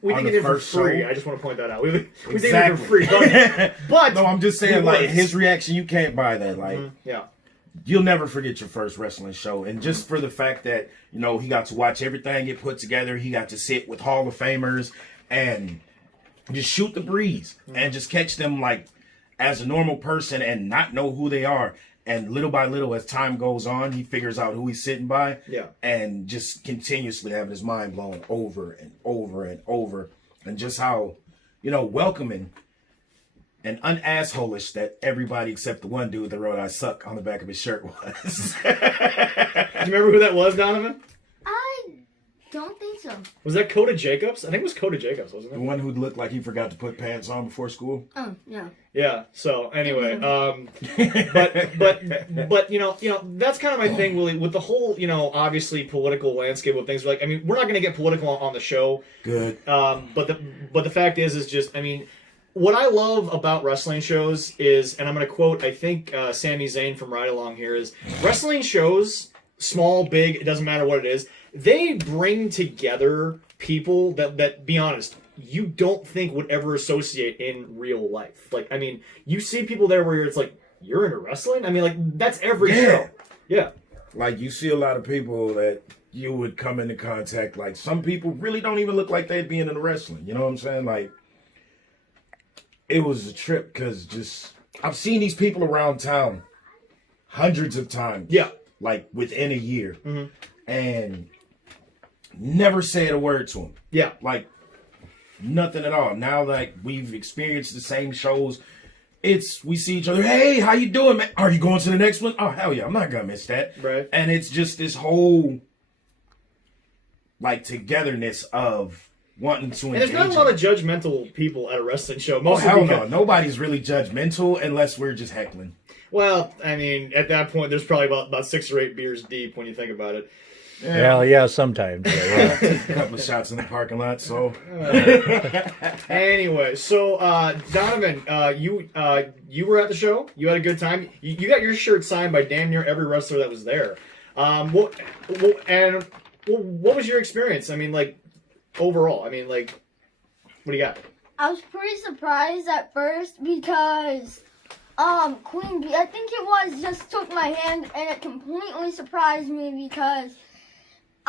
We think it in for free. Show. I just want to point that out. We think it for free. But no, I'm just saying, like, his reaction, you can't buy that. Like, yeah. You'll never forget your first wrestling show. And just for the fact that, you know, he got to watch everything get put together. He got to sit with Hall of Famers and just shoot the breeze and just catch them, like, as a normal person and not know who they are. And little by little, as time goes on, he figures out who he's sitting by. Yeah. And just continuously having his mind blown over and over and over. And just how, you know, welcoming and un-assholish that everybody except the one dude that wrote "I suck" on the back of his shirt was. Do you remember who that was, Donovan? I don't think so. Was that Coda Jacobs? I think it was Coda Jacobs, wasn't it? The one who looked like he forgot to put pants on before school. Oh, yeah. Yeah. So anyway, but you know that's kind of my thing, Willie, with the whole obviously political landscape of things. Like, I mean, we're not going to get political on the show. Good. But the fact is just, I mean, what I love about wrestling shows is, and I'm going to quote, I think Sami Zayn from Ride Along here, is wrestling shows, small, big, it doesn't matter what it is, they bring together people that be honest, you don't think would ever associate in real life. Like, I mean, you see people there where it's like, you're into wrestling? I mean, like, that's every show. Yeah. Like, you see a lot of people that you would come into contact, like, some people really don't even look like they'd be into wrestling. You know what I'm saying? Like, it was a trip because just, I've seen these people around town hundreds of times. Yeah. Like, within a year. Mm-hmm. And never said a word to them. Yeah. Like, nothing at all. Now, like, we've experienced the same shows. We see each other. Hey, how you doing, man? Are you going to the next one? Oh, hell yeah. I'm not going to miss that. Right. And it's just this whole, like, togetherness of wanting to engage. And there's not a lot of judgmental people at a wrestling show. Oh, hell no. Nobody's really judgmental unless we're just heckling. Well, I mean, at that point, there's probably about 6 or 8 beers deep when you think about it. Yeah. Well, yeah, sometimes. Yeah. A couple of shots in the parking lot, so. Anyway, so, Donovan, you were at the show. You had a good time. You got your shirt signed by damn near every wrestler that was there. What was your experience? I mean, like, overall, I mean, like, what do you got? I was pretty surprised at first because Queen Bee, I think it was, just took my hand, and it completely surprised me because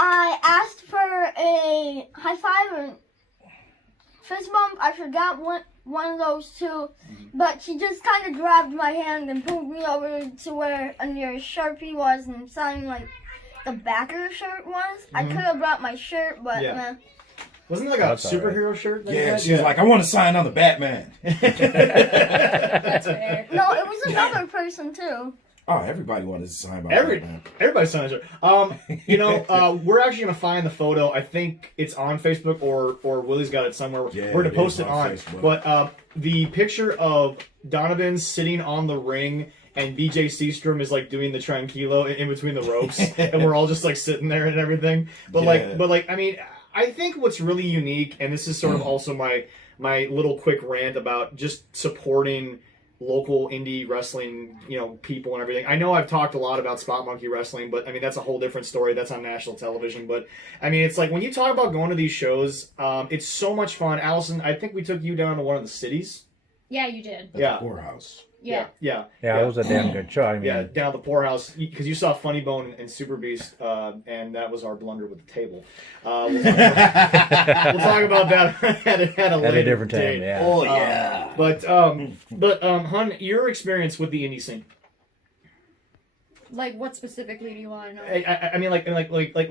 I asked for a high five and fist bump. I forgot one of those two, but she just kind of grabbed my hand and pulled me over to where a near Sharpie was and signed like the back of the shirt was. I could have brought my shirt, but yeah. Wasn't it like a superhero shirt? Yeah, she was like, I want to sign on the Batman. That's fair. No, it was another person too. Oh, everybody wanted to sign by Batman. Everybody signed a shirt. We're actually going to find the photo. I think it's on Facebook or Willie's got it somewhere. Yeah, we're going to post it on. Facebook. But the picture of Donovan sitting on the ring and BJ Seastrom is like doing the tranquilo in between the ropes, and we're all just like sitting there and everything. But I mean, I think what's really unique, and this is sort of also my little quick rant about just supporting local indie wrestling, people and everything. I know I've talked a lot about Spot Monkey Wrestling, but I mean, that's a whole different story. That's on national television. But I mean, it's like when you talk about going to these shows, it's so much fun. Allison, I think we took you down to one of the cities. Yeah, you did. At the poorhouse. Yeah. Yeah, it was a damn good show. I mean, yeah, down at the poorhouse, because you saw Funny Bone and Super Beast, and that was our blunder with the table. We'll talk about that at a later different time. date. Yeah. Oh yeah. But Hun, your experience with the indie scene. Like, what specifically do you want to know? I mean, like,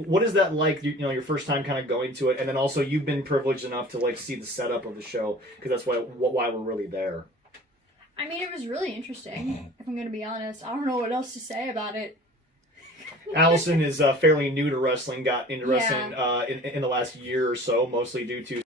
what is that like? Your first time kind of going to it, and then also you've been privileged enough to like see the setup of the show, because that's why we're really there. I mean, it was really interesting, if I'm going to be honest. I don't know what else to say about it. Allison is fairly new to wrestling, got into wrestling in the last year or so, mostly due to